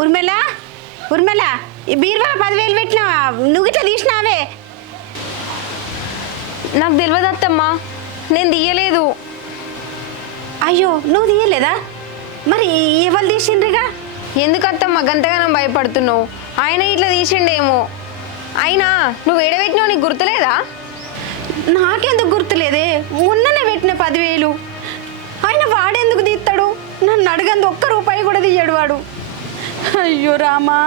ఉర్మిళ ఉర్మిళ ఈ బీరువా పదివేలు పెట్టినా నువ్వు ఇట్లా తీసినావే. నాకు తెలియదు అత్తమ్మా నేను తీయలేదు. అయ్యో నువ్వు తీయలేదా? మరి ఎవరు తీసిండ్రిగా? ఎందుకు అత్తమ్మా గంతగానం భయపడుతున్నావు? ఆయన ఇట్లా తీసిండేమో. అయినా నువ్వు ఏడబెట్టినావు నీకు గుర్తులేదా? నాకెందుకు గుర్తులేదే? మొన్ననే పెట్టిన పదివేలు. ఆయన వాడెందుకు తీస్తాడు నన్ను అడగంది ఒక్క రూపాయి కూడా తీయడు వాడు. అయ్యో రామా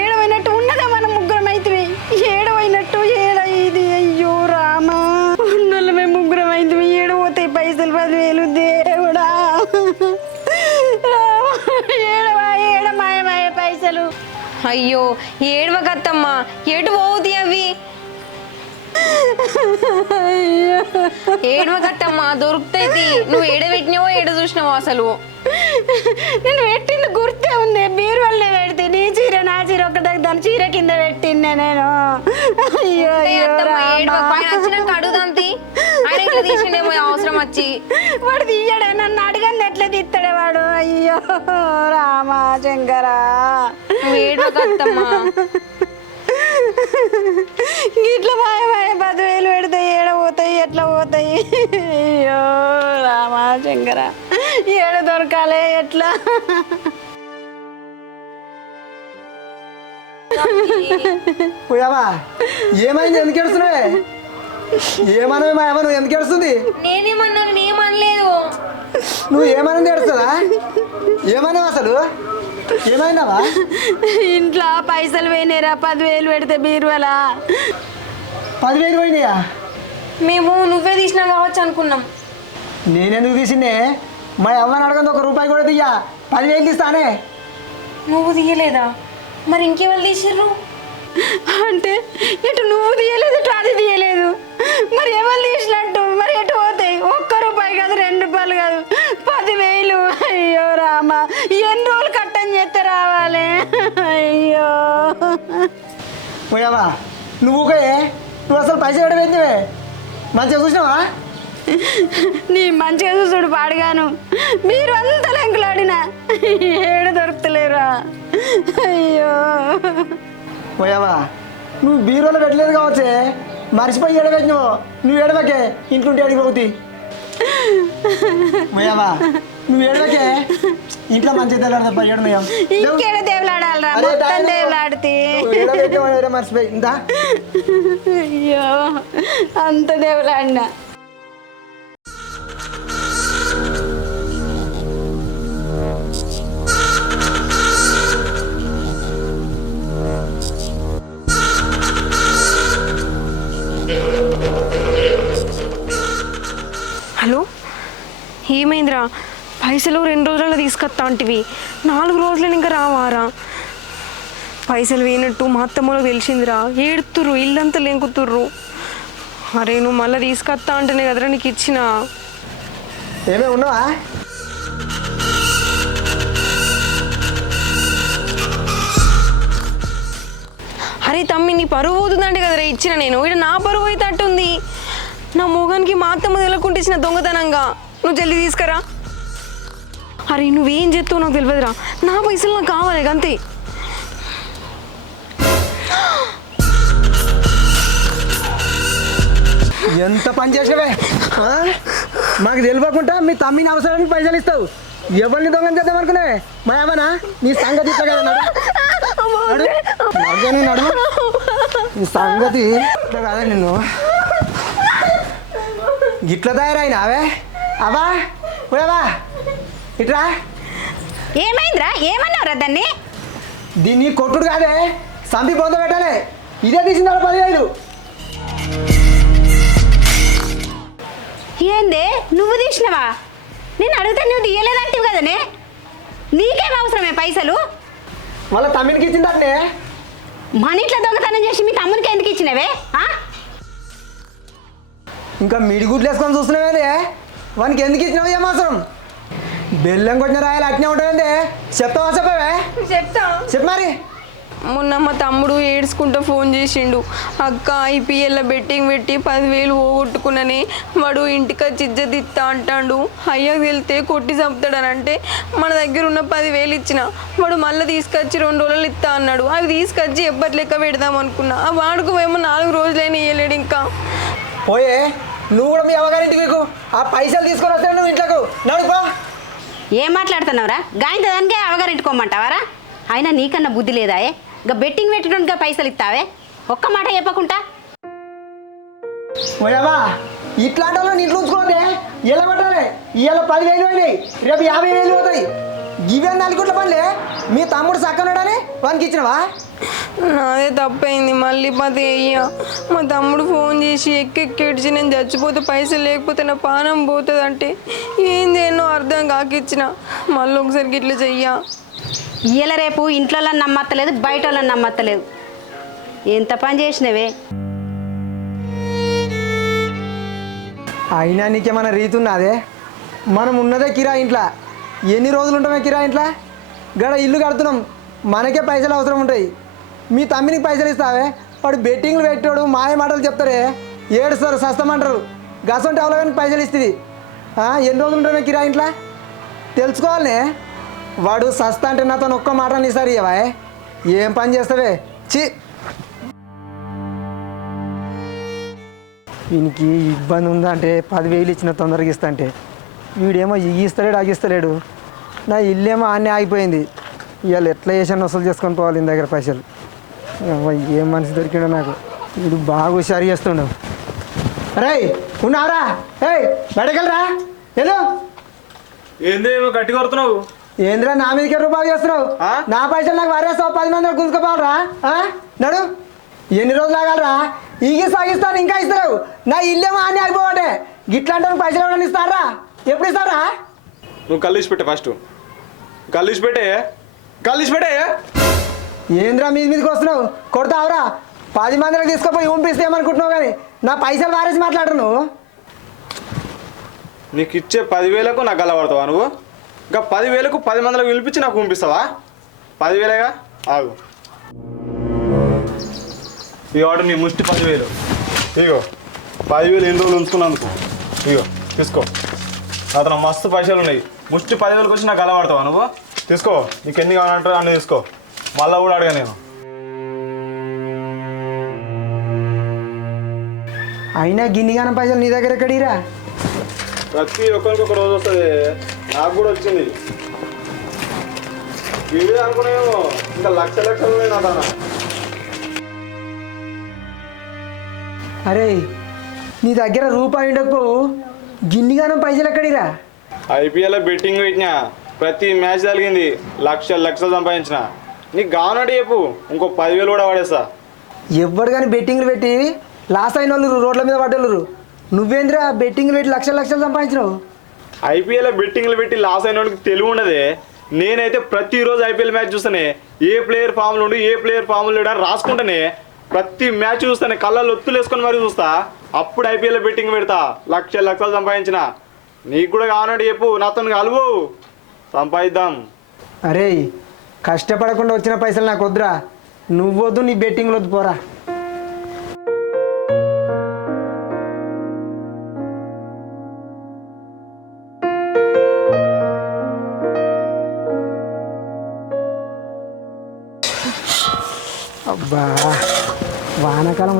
ఏడవైనట్టు ఉన్నదే మనం ముగ్గురం అయితే ఏడవైనట్టు ఏడ ఇది అయ్యో రామా. ఉన్నోళ్ళు మేము ముగ్గురం అయితే ఏడవతాయి పైసలు పదివేలు దేవుడా. ఏడవా ఏడమాయమాయ పైసలు. అయ్యో ఏడవకత్తమ్మా ఎటు పోవుతాయి అవి? ఏడవకత్తమ్మా దొరుకుతాయి నువ్వు ఏడబెట్టినావో ఏడ చూసినావో అసలు? నేను పెట్టింది గుర్తే ఉంది. బీరువల్లే పెడితే నీ చీర నా చీర ఒక దగ్గర దాని చీర కింద పెట్టిండే నేను. అయ్యో అడుగుదాంతి ఆయన ఇట్లా తీసిండేమో అవసరం వచ్చి. వాడు తీయడే నన్ను అడిగంది ఎట్లా తీస్తాడే వాడు. అయ్యో రామా శంకరా. ఏడవకత్తమ్మా ఇట్లా శంకర ఏడ దొరకాలే ఎట్లా? పోయావా? ఏమైంది? ఎందుకు ఏడుస్తున్నావే? ఏమనవే మా నువ్వు ఎందుకు ఏడుస్తుంది? నేనేమన్నాను నేమనలేదు నువ్వు ఏమనంది ఏడుస్తుందా? ఏమన్నావు అసలు? ఏమైనావా ఇంట్లో పైసలు పోయినారా పదివేలు పెడితే బీరువలా? పదివేలు పోయినాయా? మేము నువ్వే తీసినా కావచ్చు అనుకున్నాం. నేనెందుకు తీసిండే మా అవ్వని అడగంది ఒక రూపాయి కూడా తీయా. పదివేలు తీస్తానే. నువ్వు తీయలేదా? మరి ఇంకెవరు తీసిర్రు? అంటే ఇటు నువ్వు తీయలేదు ఇటు అది తీయలేదు. మరి ఎవరు తీసినట్టు? మరి ఎటు పోతాయి ఒక్క రూపాయి కాదు రెండు రూపాయలు కాదు. పదివేలు. అయ్యో రామా ఎన్ని రోజులు కట్టని చేస్తే రావాలి? అయ్యో. పోయావా? నువ్వు నువ్వు అసలు పైసలు పెట్టినవే మంచిగా చూసినావా? నీ మంచిగా చూసుడు పాడుగాను. మీరు అంత లెంకులాడినా. ఏడు దొరుకుతలేరా అయ్యో. పోయావా నువ్వు బీరోలో పెట్టలేదు కావచ్చే. మర్చిపోయి ఎడబెట్టినావు నువ్వు ఎడవకే ఇంట్లో ఎడిపోతుంది పోయావా నువ్వు ఎడవకే ఇంట్లో ఏడమయ్యాం ఇంకేడ దేవులాడాలరా మొత్తం దేవులాడితే మర్చిపోయి? ఇందా? అయ్యో అంత దేవులాడినా ఏమైందిరా? పైసలు రెండు రోజులలో తీసుకొస్తా అంటివి. నాలుగు రోజులు ఇంకా రావారా? పైసలు వేయనట్టు మా అత్తమ్మలో తెలిసిందిరా. ఏడుతుర్రు ఇల్లంతా లెంకుతుర్రు. అరే నువ్వు మళ్ళీ తీసుకొస్తా అంటేనే కదరా నీకు ఇచ్చిన? ఏమే ఉన్నావా? అరే తమ్మి నీ పరువు పోతుందంటే కదరా ఇచ్చిన నేను. ఇక్కడ నా పరువు అయితే అట్టుంది. నా మొగానికి మా అత్తమ్మ తెలకుంటే ఇచ్చిన దొంగతనంగా. నువ్వు జల్దీ తీసుకురా. అరే నువ్వేం చెప్తావు నాకు తెలియదురా నా పైసలు నాకు కావాలి అంతే ఎంత పని చేసావే మాకు తెలియకుండా మీ తమ్మిని అవసరానికి పైసలు ఇస్తావు. ఎవరిని దొంగని చేద్దాం అనుకున్నావే? మా ఏమన్నా నీ సంగతి కదా నడు. నీ సంగతి కదా నిన్ను. గిట్ల తయారైనావే? అవా పోయావా ఇట్రా. ఏమైందిరా? ఏమన్నావురా దాన్ని? దీన్ని కొట్టుడు కాదే సంపి పొంద పెట్టాలి. ఇదే తీసిందా పదివేలు. ఏందే? నువ్వు తీసినవా? నేను అడిగితే నువ్వు తీయలేదంటివి కదనే నీకేం అవసరమే పైసలు? వాళ్ళ తమ్మినికి ఇచ్చిందంటే మన ఇంట్లో దొంగతనం చేసి మీ తమ్మునికి ఎందుకు ఇచ్చినవే? ఇంకా మిడిగుడ్లు వేసుకొని చూస్తున్నావేంది? వానికి ఎందుకు ఇచ్చినావు ఏమాత్రం బెల్లం కొట్టిన రాయాలి అట్నే ఉంటుంది చెప్తావా చెప్పవే? చెప్తా. చెప్పు మరి. మొన్న మా తమ్ముడు ఏడ్చుకుంటూ ఫోన్ చేసిండు. అక్క ఐపీఎల్ బెట్టింగ్ పెట్టి పదివేలు పోగొట్టుకున్ననే వాడు ఇంటికి వచ్చి ఇజ్జత్ ఇస్తా అంటాడు. అయ్యకు వెళ్తే కొట్టి చంపుతాడని అంటే మన దగ్గర ఉన్న పదివేలు ఇచ్చిన వాడు మళ్ళీ తీసుకొచ్చి రెండు రోజులు ఇస్తా అన్నాడు. అవి తీసుకొచ్చి ఎప్పటి లెక్క పెడదాం అనుకున్నా. ఆ వాడుకు ఏమో నాలుగు రోజులైనా ఇయ్యలేడు ఇంకా. పోయే. నువ్వు కూడా మీ అమ్మగారింటికి మీకు ఆ పైసలు తీసుకొని వస్తాను నువ్వు ఇంట్లోకు నడుపో ఏం మాట్లాడుతున్నావురా? గాయంత దానికే అవగారింటుకోమంటావారా అయినా నీకన్నా బుద్ధి లేదా ఇంకా బెట్టింగ్ పెట్టడానికి పైసలు ఇస్తావే? ఒక్క మాట చెప్పకుండా. ఇట్లాంటి వాళ్ళు ఇంట్లో ఉంచుకోండి. ఎలా పట్టాలి. ఇవాళ పదివేలు పోయినాయి. రేపు యాభై వేలు పోతాయి. ఇవే నలుగుట్ల పనులే? మీ తమ్ముడు సక్కనుడని వానికి ఇచ్చినవా? నాదే తప్పైంది మళ్ళీ పది అయ్యా. మా తమ్ముడు ఫోన్ చేసి ఎక్కెక్కేడ్చి నేను చచ్చిపోతే పైసలు లేకపోతే నా పానం పోతుంది అంటే ఏం చేయనో అర్థం కాకిచ్చిన. మళ్ళీ ఒకసారి ఇట్లా చెయ్యా. ఇయ్యల రేపు ఇంట్లో నమ్మత్తలేదు బయట వాళ్ళని నమ్మత్తలేదు. ఎంత పని చేసినవే? అయినా నీకేమైనా రీతి ఉన్నదే? మనం ఉన్నదే కిరా ఇంట్లో. ఎన్ని రోజులు ఉంటామే కిరా ఇంట్లో? గడ ఇల్లు కడుతున్నాం. మనకే పైసలు అవసరం ఉంటాయి. మీ తమ్మినికి పైసలు ఇస్తావే? వాడు బెట్టింగ్లు పెట్టాడు మాయ మాటలు చెప్తారే? ఏడుస్తారు సస్తమంటారు. గసంటే అవలగాని పైసలు ఇస్తుంది. ఎన్ని రోజులు ఉంటామే కిరా ఇంట్లో? తెలుసుకోవాలనే? వాడు సస్తా అంటే నాతో ఒక్క మాట నీసారి ఇవా ఏం? పని చేస్తావే? చి వీనికి ఇబ్బంది ఉందంటే పదివేలు ఇచ్చిన తొందరగా ఇస్తా అంటే. వీడేమో ఇగిస్తలేడు ఆగిస్తలేడు. నా ఇల్లేమో ఆన్నే ఆగిపోయింది. ఇవాళ ఎట్లా చేసాను వసూలు చేసుకొని పోవాలి ఇంత దగ్గర పైసలు? ఏం మనిషి దొరికిండో నాకు. వీడు బాగా హుషారు చేస్తుండు. రే ఉన్నారా రే బయటకెళ్ళరా? ఏదో ఏంది ఏమో గట్టి కొడుతున్నావు? ఏంద్రా నా మీదకే రూపాయలు చేస్తున్నావు? నా పైసలు నాకు వారేస్తావు పది మంది గుంజుకోపోవాలరా? నడు. ఎన్ని రోజులు ఆగాలరా? ఈగి సాగిస్తాను ఇంకా ఇస్తారు నా ఇల్లేమో అన్నీ ఆగిపోవటే గిట్లాంటి వాళ్ళకి పైసలు ఎవరైనా ఇస్తారా? ఎప్పుడు ఇస్తారా నువ్వు కల్లిసి పెట్టే ఫస్ట్ కల్లిసి పెట్టే కల్లిసి పెట్టే ఏంద్రా మీద మీదకి వస్తున్నావు? కొడతావురా? పది మందికి తీసుకుపోయి పంపిస్తే ఏమనుకుంటున్నావు కానీ నా పైసలు వారేసి మాట్లాడరు నువ్వు. నీకు ఇచ్చే పదివేలకు నాకు గలబడతావా నువ్వు? ఇంకా పదివేలకు పది మందిలకు పిలిపించి నాకు పంపిస్తావా పదివేలేగా? ఆగు. ఈ ఆర్డర్ నీ ముష్టి పదివేలు. ఇగో పదివేలు ఎన్ని రోజులు ఉంచుకున్నందుకు ఇగో తీసుకో. అతను మస్తు పైసలు ఉన్నాయి. ముష్టి పదివేలకు వచ్చి నాకు గలబడతావా నువ్వు? తీసుకో. నీకు ఎన్ని కావాలంటారో అన్ని తీసుకో. మళ్ళా కూడా అడగా నేను. అయినా గిన్నిగానం పైసలు నీ దగ్గర ఎక్కడిరా ప్రతి ఒక్కరికి ఒక రోజు వస్తుంది. నాకు కూడా వచ్చింది. వీడియో అనుకునేమో ఇంకా లక్ష లక్షలు ఉన్నాయి నా దాన. అరే నీ దగ్గర రూపాయి ఉండకపోవు. గిన్నిగానం పైసలు ఎక్కడిరా? ఐపీఎల్ బెట్టింగ్ పెట్టినా ప్రతి మ్యాచ్ జరిగింది. లక్ష లక్షలు సంపాదించిన. నీకు కావాలంటే చెప్పు ఇంకో పదివేలు కూడా పడేస్తా ఎవ్వడు కానీ బెట్టింగ్లు పెట్టి లాస్ అయిన వాళ్ళు రోడ్ల మీద పడ్డోళ్ళు నువ్వేంద్రా బెట్టింగ్లు పెట్టి లక్షల లక్షలు సంపాదించినావు? ఐపీఎల్ బెట్టింగ్లు పెట్టి లాస్ అయిన వాడికి తెలివి ఉండదే. నేనైతే ప్రతిరోజు ఐపీఎల్ మ్యాచ్ చూస్తానే ఏ ప్లేయర్ ఫామ్లో ఉండి ఏ ప్లేయర్ ఫామ్లో రాసుకుంటానే ప్రతి మ్యాచ్ చూస్తానే కళ్ళల్లో ఒత్తులు వేసుకొని మరి చూస్తా. అప్పుడు ఐపీఎల్ బెట్టింగ్ పెడతా. లక్ష లక్షలు సంపాదించిన. నీకు కూడా కావాలంటే చెప్పు నాతో కలువు. సంపాదిద్దాం. అరే కష్టపడకుండా వచ్చిన పైసలు నాకు వద్దురా. నువ్వొద్దు నీ బెట్టింగ్లు వద్దు పోరా.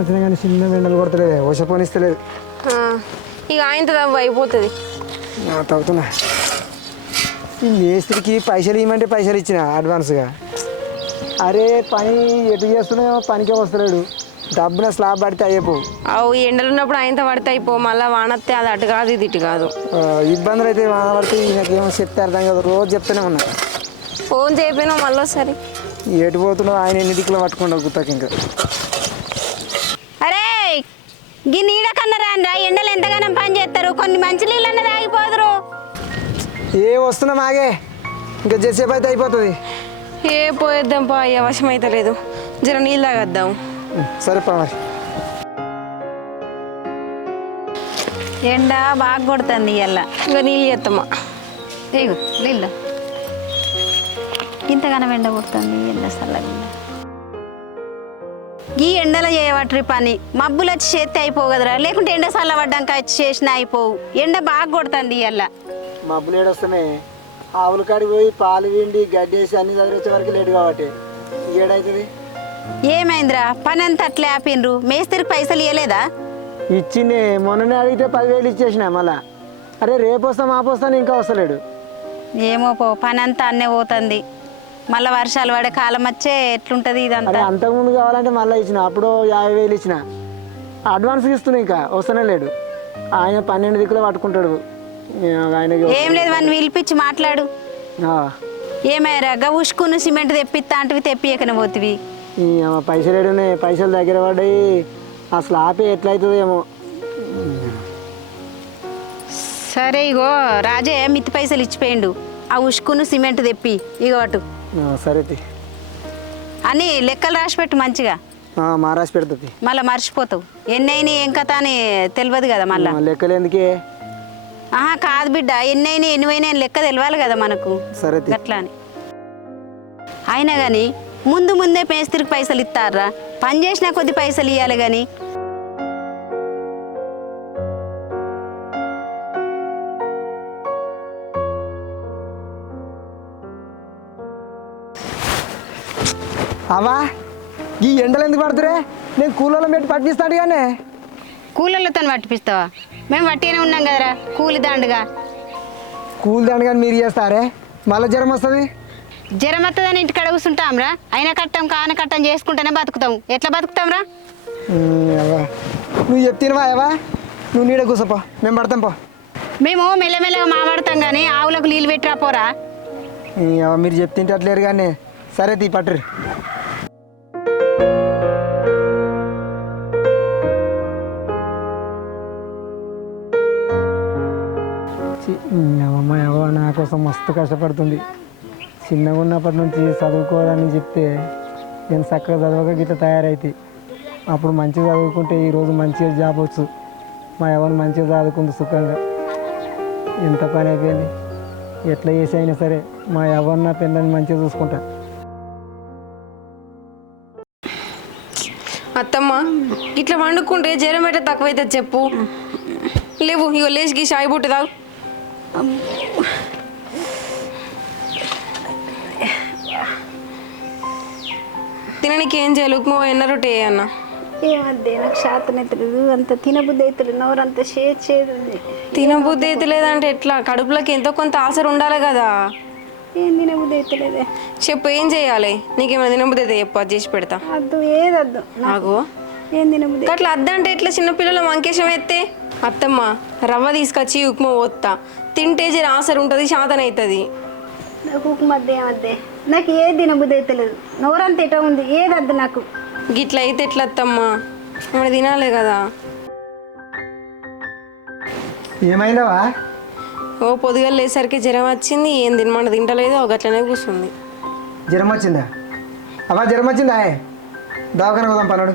వచ్చినా కానీ చిన్న వెండలు కొడతలేదు వర్షపోనిస్తలేదు ఆ, ఇక ఆయనతో దవ్వ అయిపోతుంది. తగ్గుతున్నా ఈ మేస్త్రికి పైసలు ఇవ్వమంటే పైసలు ఇచ్చిన అడ్వాన్స్గా. అరే పని ఎటు చేస్తున్నాయో పనికే వస్తలేడు. డబ్బున స్లాబ్ పడితే అయ్యపో. అవు ఎండలు ఉన్నప్పుడు ఆయనతో పడితే అయిపో మళ్ళీ వానత్తే అది అటు కాదు ఇది ఇటు కాదు. ఇబ్బందులు అయితే వాన పడితే నాకేమో చెప్తే అర్థం కాదు రోజు చెప్తూనే ఉన్నా. ఫోన్ చేయపోయినా మళ్ళీ ఒకసారి ఎటు పోతున్నావు ఆయన ఎన్ని దిక్కులో పట్టుకుంటా గుత్తకి ఇంకా గీ నీడ కన్నా రాండ్రా ఎండలు ఎంతగానో పని చేస్తారు కొన్ని మంచి నీళ్ళు అన్నది ఆగిపోదురు ఏ వస్తున్నా మాగే ఇంకా జసేపు అయితే అయిపోతుంది. ఏ పోయేద్దాం పా అయ్యా వశం అయితే లేదు. జర నీళ్ళు తాగద్దాం. సరే పా మరి. ఎండ బాగా కొడుతుంది ఇవాళ ఇంకా నీళ్ళు చేస్తామా నీళ్ళు. ఇంతగానో ఎండ కొడుతుంది ఎండ చల్లగా ఈ ఎండలో చేయబట్టి పని మబ్బులు వచ్చి చేస్తే అయిపోవు కదరా. లేకుంటే ఎండ చల్ల పడ్డాక వచ్చి చేసినా అయిపోవు. ఎండ బాగా కొడుతుంది ఇవాళ మబ్బులు ఏడొస్తున్నాయి ఆవుల కాడికి పోయి పాలు విండి గడ్డి వేసి అన్ని చదివించే వరకు లేట్ కాబట్టి ఏడవుతుంది ఏమైందిరా? పని అంతా అట్లే ఆపిండ్రు. మేస్త్రికి పైసలు ఇవ్వలేదా ఇచ్చింది మొన్ననే అడిగితే పదివేలు ఇచ్చేసిన మళ్ళా. అరే రేపు వస్తాం ఆపు వస్తాను ఇంకా వస్తలేడు. ఏమో పో పని అంతా అన్నే పోతుంది. మళ్ళీ వర్షాలు పడే కాలం వచ్చే ఎట్లుంటది ఇదంతా? అంతకుముందు కావాలంటే మళ్ళీ ఇచ్చిన అప్పుడు యాభై వేలు ఇచ్చిన. అడ్వాన్స్ ఇస్తున్నా ఇంకా వస్తూనే లేడు. ఆయన పన్నెండు దిక్కులు పట్టుకుంటాడు. ఆయనకి ఏం లేదు వాడిని పిలిపించి మాట్లాడు. ఆ. ఏమైరా గా ఉష్కును సిమెంట్ తెప్పిస్తా అంటివి తెప్పియకనే పోతివి? పైసలు ఏడున్నాయి పైసలు దగ్గర పడ్డాయి. అసలు ఆపే ఎట్లయితుందో ఏమో సరే ఇగో రాజే మిత్తి పైసలు ఇచ్చిపోయిండు. ఆ ఉష్కును సిమెంట్ తెప్పి అటు. ఆ, సరే. అని లెక్కలు రాసి పెట్టు మంచిగా. ఆ, మారాసి పెడుతుంది మళ్ళీ మర్చిపోతావు. ఎన్నైనా ఏం కథ అని తెలియదు కదా మళ్ళీ. లెక్కలు ఎందుకే? ఆహా కాదు బిడ్డ ఎన్నైనా ఎన్నివైనా లెక్క తెలియాలి కదా మనకు. సరే తి. గట్లా అని. అయినా కానీ ముందు ముందే మేస్త్రికి పైసలు ఇస్తారా? పని చేసినా కొద్ది పైసలు ఇవ్వాలి కానీ అవా ఈ ఎండలు ఎందుకు పడుతురే నేను కూలలో పెట్టి పట్టిస్తాడు కానీ కూలీలతో పట్టిపిస్తావా? మేము వట్టిగానే ఉన్నాం కదరా కూలి దండుగా. కూలి కానీ మీరు చేస్తారే? మళ్ళీ జ్వరం వస్తుంది? జ్వరం వస్తుందని ఇంటికాడ కూర్చుంటాంరా. అయినా కట్టం కాన కట్టం చేసుకుంటేనే బతుకుతాం. ఎట్లా బతుకుతాంరా? నువ్వు చెప్తినవా అవా నువ్వు నీడ కూసపో. మేము పడతాం పో. మేము మెల్లమెల్లగా మాట్లాడతాం కానీ ఆవులకు నీళ్ళు పెట్టిరా పోరా? మీరు చెప్తుంటే అట్లేరు కానీ సరే తీ పట్టురు కోసం మస్తు కష్టపడుతుంది. చిన్నగా ఉన్నప్పటి నుంచి చదువుకోవాలని చెప్తే నేను చక్కగా చదవక గిట్ట తయారైతే. అప్పుడు మంచిగా చదువుకుంటే ఈరోజు మంచిగా జాబ్ వచ్చు. మా ఎవరు మంచిగా చదువుకుంది సుఖంగా. ఎంత పని అయిపోయింది. ఎట్లా చేసి అయినా సరే మా ఎవరిన పిల్లల్ని మంచిగా చూసుకుంటా. అత్తమ్మ ఇట్లా వండుకుంటే జ్వరం ఎట్లా తక్కువైతే చెప్పు. లేవు ఇగో లేచి గీ షాయి బుట్టు తినడానికి ఏం చేయాలి? ఉప్మా ఎన్న రొట్టె అన్న? ఏమద్దే నాకు శాతం అవుతలేదు అంత తినబుద్ధి అవుతలేదు నోరు అంత షేర్ చేయదు. తినబుద్ధి అయితే లేదంటే ఎట్లా? కడుపులోకి ఎంతో కొంత ఆసరు ఉండాలి కదా. ఏం తినబుద్ధి అవుతలేదే చెప్పు ఏం చేయాలి? నీకేమైనా తినబుద్ధి అయితే చెప్పు అది చేసి పెడతా. వద్దు ఏదద్దు. నాకు ఏం తినబుద్ధి అట్లా అద్దంటే ఎట్లా? చిన్నపిల్లల మంకేశం ఎత్తే? అత్తమ్మ రవ్వ తీసుకొచ్చి ఉప్మా పోత్తా తింటే జర ఆసరు ఉంటుంది శాతం అవుతుంది నాకు ఉప్మా వద్దే ఏమద్దే? నాకు ఏది తినబుద్ధి అవుతలేదు నోరంత ఎటో ఉంది ఏదద్దు నాకు. గిట్ల అయితే ఎట్లా అత్తమ్మా మరి తినాలి కదా. ఏమైందవా ఓ పొద్దుగల లేసరికి జ్వరం వచ్చింది ఏం తినమంట తింటలేదు ఒక అట్లనే కూర్చుంది జ్వరం వచ్చిందా? అవా జ్వరం వచ్చిందా? ఏ? దవాఖాన పోదాం పనుడు.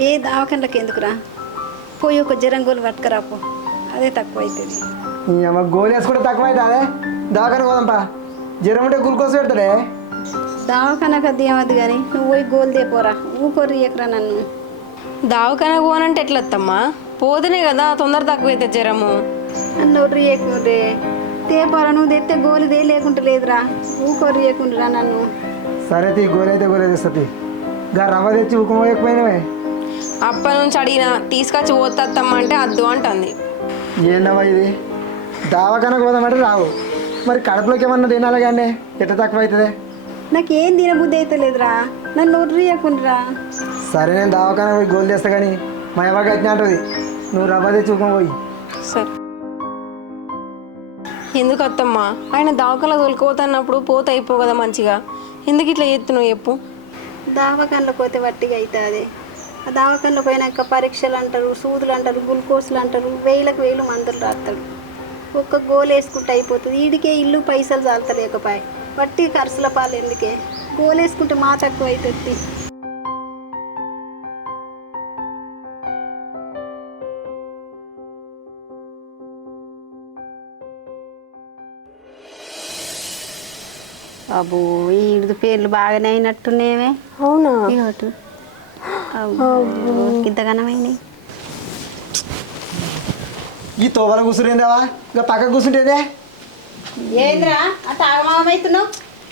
ఏ దావకండ్లకి ఎందుకురా? పోయి ఒక జ్వరం గోలు పట్టుకురాపో. అదే తక్కువ అవుతుంది ఈ అమ్మ గోలు వేసుకుంటే తక్కువ అవుతా అదే దవాఖాన పోదాం పా. జ్వరం ఉంటే గ్లూకోజ్ పెడతాడే దావకానకు అది ఏమద్దు కానీ నువ్వు పోయి గోలు తేపోరా ఊకొర్రి ఎకరా నన్ను. దావకాన పోనంటే ఎట్లా అత్తమ్మా పోతేనే కదా తొందర తక్కువ అయితే జ్వరము. నన్ను ఒర్రి ఎక్కురే తేపోరా నువ్వు తెస్తే గోలు దే లేకుంటే లేదురా. ఊకొర్రి ఎక్కుంటురా నన్ను. సరే తీ గోలు అయితే గోలు తెస్తుంది గా రవ్వ తెచ్చి ఉక్కుమ ఎక్కువైనవే అప్పటి నుంచి అడిగిన తీసుకొచ్చి పోతత్తమ్మ అంటే అద్దు అంటుంది. ఏందవ్వా ఇది? దవాఖానకు పోదామంటే రావు. మరి కడుపులోకి ఏమన్నా తినాలి కానీ ఎట్లా తక్కువ అవుతుంది? నాకు ఏం తినబుద్ధి అయితే లేదురా. నన్ను ఒర్రి ఎక్కుంటురా సరే నేను దవాఖాన పోయి గోల్ చేస్తా కానీ మా ఎవరికి వచ్చిన అంటుంది? నువ్వు రవ్వ తెచ్చి ఉక్కుమ పోయి. సరే. ఎందుకు అత్తమ్మా? ఆయన దావకాల తోలుకోతున్నప్పుడు పోత అయిపో కదా మంచిగా. ఎందుకు ఇట్లా చేస్తున్నావు చెప్పు. దావకాన్లో పోతే వట్టిగా అవుతుంది. ఆ దావకాన్లో పోయినాక పరీక్షలు అంటారు సూదులు అంటారు గ్లూకోజ్లు అంటారు వేలకు వేలు మందులు రాస్తాడు ఒక్క గోలు వేసుకుంటే అయిపోతుంది. ఈడికే ఇల్లు పైసలు చాలతలేకపోయి. వట్టి ఖర్చుల పాలు ఎందుకే? గోలు వేసుకుంటే మా తక్కువ అవుతుంది అబ్బో ఈడిది పేర్లు బాగానే అయినట్టున్నాయేమే అవునా? ఇంతగానమైంది ఈ తోవల కూర్చుంటేందేవా ఇంకా పక్క కూర్చుంటేదే ఏంద్రా?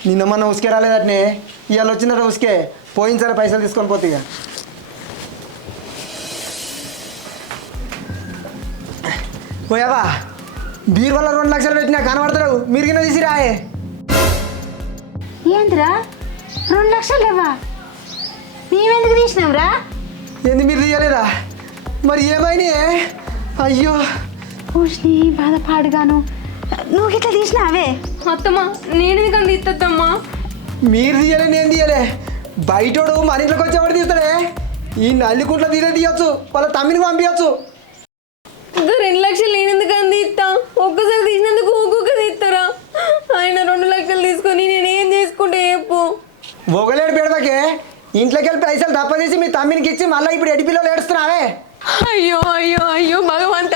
నిన్న మొన్న ఉసుకే రాలేదట్నే. ఇవాళ వచ్చిందట ఉసుకే. పోయినసారి పైసలు తీసుకొని పోతే ఇక పోయావా? బీర్ వల్ల రెండు లక్షలు పెట్టినా కనబడతాడు మీరు కింద తీసి రాయే. ఏంద్రా? రెండు లక్షలు లేవా? నీవెందుకు తీసినావురా ఏంది మీరు తీయలేదా? మరి ఏమైనాయే? అయ్యో. పూష్ని బాధపాడుగాను. నువ్వు ఇట్లా తీసినావే? అత్తమ్మ నేను ఎందుకని తీద్దమ్మా మీరు తీయలే నేను తీయలే. బయటోడు మన ఇంట్లోకి వచ్చేవాడు తీస్తాడే? ఈ నల్లికుంట్లో తీరే తీయొచ్చు వాళ్ళ తమ్మిని పంపించచ్చు ఇంకా రెండు లక్షలు నేను ఎందుకని తీస్తా ఒక్కసారి తీసినందుకు ఒక్కొక్క తీస్తారా? ఆయన రెండు లక్షలు తీసుకొని నేనేం చేసుకుంటే చెప్పు. ఒకలేడు పెడవకే ఇంట్లోకి వెళ్ళి పైసలు తప్పదీసి మీ తమ్మినికి ఇచ్చి మళ్ళీ ఇప్పుడు ఎడిపిలో ఏడుస్తున్నావే? అయ్యో అయ్యో అయ్యో భగవంత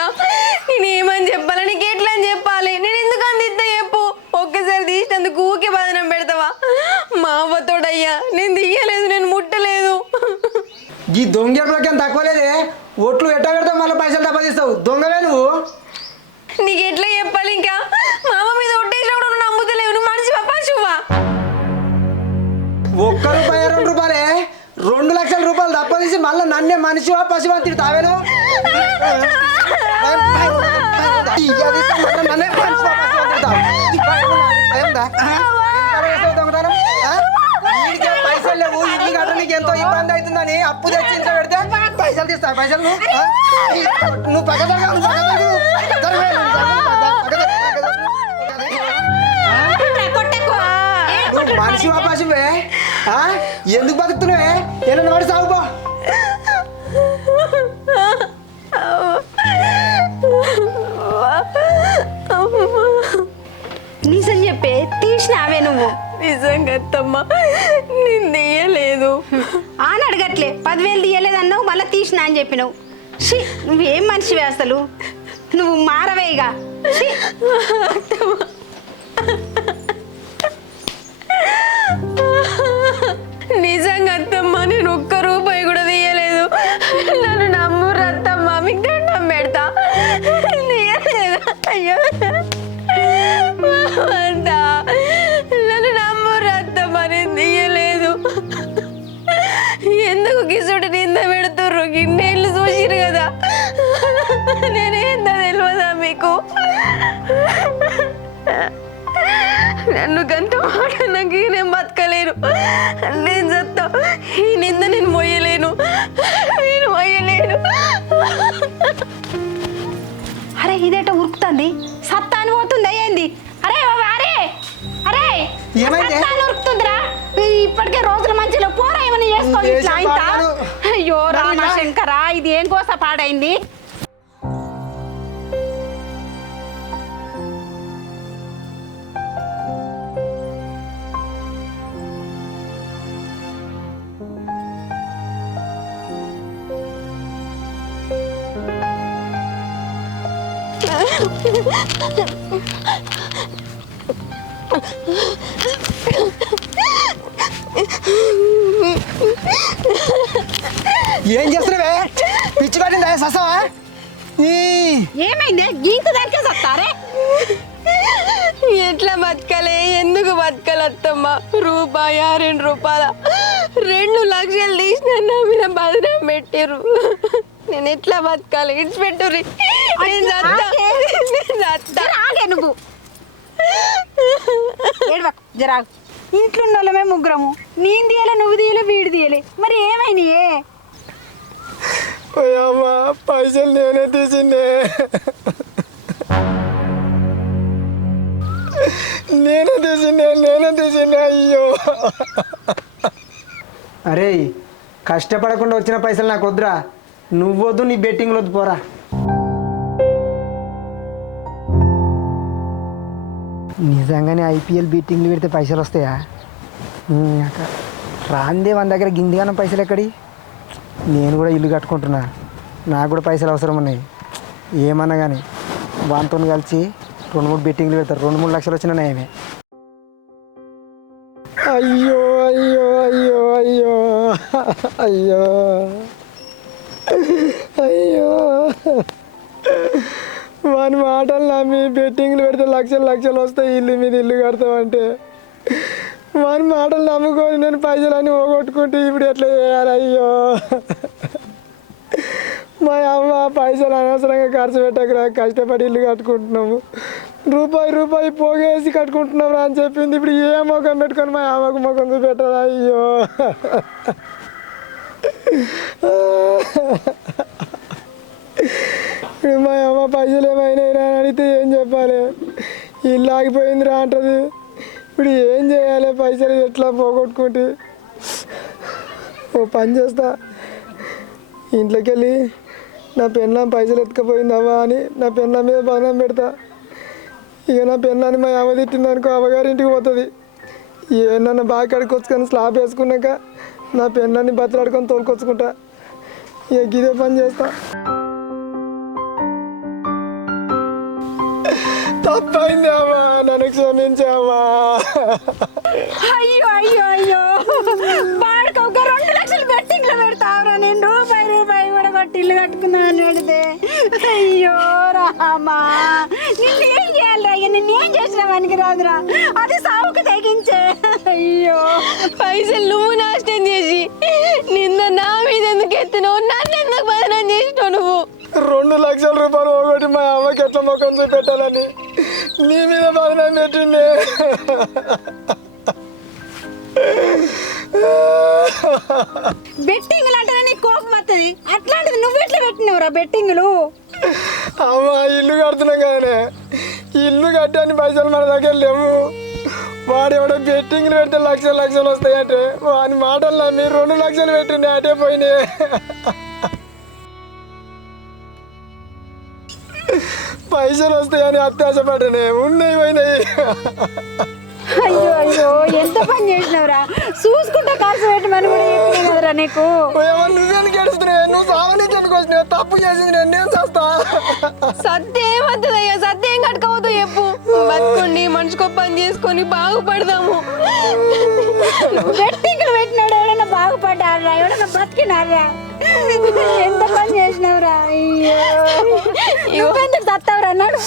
నేను ఏమని చెప్పాలి? నీకు ఎట్లా అని చెప్పాలి? నేను ఎందుకు అందిస్తా చెప్పు? ఒక్కసారి తీసినందుకు ఊకే బదనం పెడతావా? మా అవ్వతోడయ్యా నేను తీయలేదు నేను ముట్టలేదు. ఈ దొంగలోకి ఏం తక్కువ లేదే? ఒట్లు ఎట్ట పెడతావు మళ్ళీ పైసలు తప్పదీస్తావు దొంగవే నువ్వు. నీకు ఎట్లా చెప్పాలి ఇంకా? మా అమ్మ మీద ఒట్టేసినప్పుడు నువ్వు నమ్ముతలేవు నువ్వు మనిషి పశువా ఒక్క రూపాయి రెండు రూపాయలే. రెండు లక్షల రూపాయలు తప్పదీసి మళ్ళీ నన్నే మనిషివా పశువా? వీడికి ఏం పైసలు లేవు ఇల్లు కట్ట నీకు ఎంతో ఇబ్బంది అవుతుందని అప్పు తెచ్చి ఇంట్లో పెడితే పైసలు తీస్తావు పైసలు నువ్వు ఆ? నువ్వు పక్క మనిషి వాపాసివే ఎందుకు బతుకుతున్నావే ఏదైనా వాడి సాగుపో నిజం చెప్పే తీసినావే నువ్వు. నిజంగా అత్తమ్మ నేను తీయలేదు. ఆని అడగట్లే పదివేలు తీయలేదన్నావు మళ్ళీ తీసినా అని చెప్పినావు. షీ నువ్వేం మనిషివే అసలు నువ్వు మారవేగా ఏంది అరే అరే అరే ఏమైంది? ఉరుకుతుందిరా ఇప్పటికే రోజుల మంచిలో పోరా ఏమని చేసుకో ఇట్లా. అయ్యో రామశంకరా ఇది ఏం కోస పాడైంది ఏం చేస్తున్నావే? పిచ్చి పట్టిందా? ససవా ఏమైంది? గీకు దానికే సత్తారే? ఎట్లా బతకలే? ఎందుకు బతకలత్తమ్మ రూపాయ రెండు రూపాయల. రెండు లక్షలు తీసిన నా మీద బదనం పెట్టిర్రు. నేను ఎట్లా బతకాలి? ఇడిచిపెట్టుర్రి ఆగే నువ్వు ఏడవకు జరాగు ఇంట్లో ఉన్న వాళ్ళమే ముగ్గురము. నేను తీయలే నువ్వు తీయలే వీడు తీయలే. మరి ఏమైనాయే అమ్మా పైసలు నేనే తీసిండే. నేనే తీసిండే నేనే తీసిండే అయ్యో. అరే కష్టపడకుండా వచ్చిన పైసలు నాకు వద్దురా. నువ్వొద్దు నీ బెట్టింగ్లు వద్దు పోరా. నిజంగానే ఐపీఎల్ బీటింగ్లు పెడితే పైసలు వస్తాయా? ఉమ్, రాందే మన దగ్గర గిందిగానం పైసలు ఎక్కడి? నేను కూడా ఇల్లు కట్టుకుంటున్నా. నాకు కూడా పైసలు అవసరం ఉన్నాయి. ఏమన్నా కానీ వాంతో కలిసి రెండు మూడు బెట్టింగ్లు పెడతారు. రెండు మూడు లక్షలు వచ్చిన నయమే. అయ్యో అయ్యో అయ్యో అయ్యో అయ్యో అయ్యో. అని మాటలు నమ్మి బెట్టింగ్లు పెడితే లక్షలు లక్షలు వస్తాయి ఇల్లు మీద ఇల్లు కడతామంటే. వాని మాటలు నమ్ముకొని నేను పైసలు అన్నీ పోగొట్టుకుంటే ఇప్పుడు ఎట్లా చేయాలి? అయ్యో. మా అమ్మ పైసలు అనవసరంగా ఖర్చు పెట్టకరా కష్టపడి ఇల్లు కట్టుకుంటున్నాము. రూపాయి రూపాయి పోగేసి కట్టుకుంటున్నాం అని చెప్పింది. ఇప్పుడు ఏ ముఖం పెట్టుకొని మా అమ్మకు ముఖం చూపెట్టరా? అయ్యో. మా అమ్మ పైసలు ఏమైనా అడిగితే ఏం చెప్పాలి? ఇల్లు ఆగిపోయింది రా అంటది. ఇప్పుడు ఏం చేయాలి? పైసలు ఎట్లా పోగొట్టుకుంటే? ఓ పని చేస్తా. ఇంట్లోకి వెళ్ళి నా పెన్నం పైసలు ఎత్తుకపోయిందవ్వా అని నా పెన్నం మీద బలం పెడతా. ఇక నా పెన్నాన్ని మా అమ్మ తిట్టింది అనుకో అవ్వగారి ఇంటికి పోతుంది ఏమన్నా బాగా కడుకొచ్చుకొని స్లాబ్ వేసుకున్నాక నా పెన్నాన్ని బతలాడుకొని తోలుకొచ్చుకుంటా. ఇక ఇదే పని చేస్తా. తప్పైంది నన్ను క్షమించావా అయ్యో అయ్యో అయ్యో. వాడికి ఒక రెండు లక్షలు బెట్టింగ్లో పెడతావురా నేను. రూపాయి రూపాయి కూడా కొట్టి ఇల్లు కట్టుకుందామని పెడితే అయ్యో రామా. నిన్ను ఏం చేయాలి అయ్యా నిన్ను ఏం చేసిన వానికి రాదురా. అది సావుకు తెగించే. అయ్యో. పైసలు నువ్వు నాశనం చేసి నిన్న నా మీద ఎందుకు ఎత్తినావు? నన్ను ఎందుకు బదనం చేసినావు నువ్వు? రెండు లక్షల రూపాయలు ఒకటి మా అమ్మకి ఎట్లా ముఖం చూపెట్టాలని? నీ మీద బాధన పెట్టిండే. బెట్టింగ్లు అంటేనే నీకు కోపం వస్తుంది అట్లాంటిది నువ్వు ఎట్లా పెట్టినవురా బెట్టింగ్లు? అమ్మ ఇల్లు కడుతున్నాం కదనే ఇల్లు కట్టాని పైసలు మన దగ్గర లేవు. వాడు ఎవడో బెట్టింగ్లు పెడితే లక్షలు లక్షలు వస్తాయంటే వాని మాటలు నమ్మి రెండు లక్షలు పెట్టిండే అటే పోయినాయి. పైసలు వస్తాయని అత్యాశపడ్డానే ఉన్నాయి పోయినాయి. అయ్యో అయ్యో ఎంత పని చేసినవురా? చూసుకుంటే ఖర్చు పెట్టమని కూడా చెప్పిన కదరా నీకు? ఏమన్నా నువ్వెందుకు ఏడుస్తున్నావు? నువ్వు సావనీకి ఎందుకు వచ్చినావు తప్పు చేసింది నేను? నేను చేస్తా. సత్యం ఏమవుతుందయ్యా సత్యం కట్టుకోవద్దు చెప్పు. బతుకోండి మనిషికో పని చేసుకొని బాగుపడదాము. బతికినారా ఎంత పని చేసినవురా? నువ్వెందుకు తత్తవరా అన్నాడు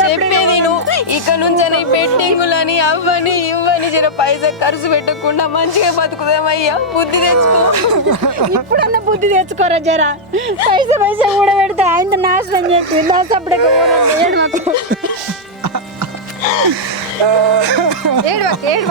చెప్పేది నువ్వు ఇక నుంచి ఈ పెట్టింగులని అవ్వని ఇవ్వని జర పైసా ఖర్చు పెట్టకుండా మంచిగా బతుకుదామయ్యా బుద్ధి తెచ్చుకో. ఇప్పుడన్నా బుద్ధి తెచ్చుకోరా జరా? పైసా పైసా కూడా పెడితే ఆయన నాశనం చెప్పి నా సప్పుడే ఏడు ఏడు ఏడు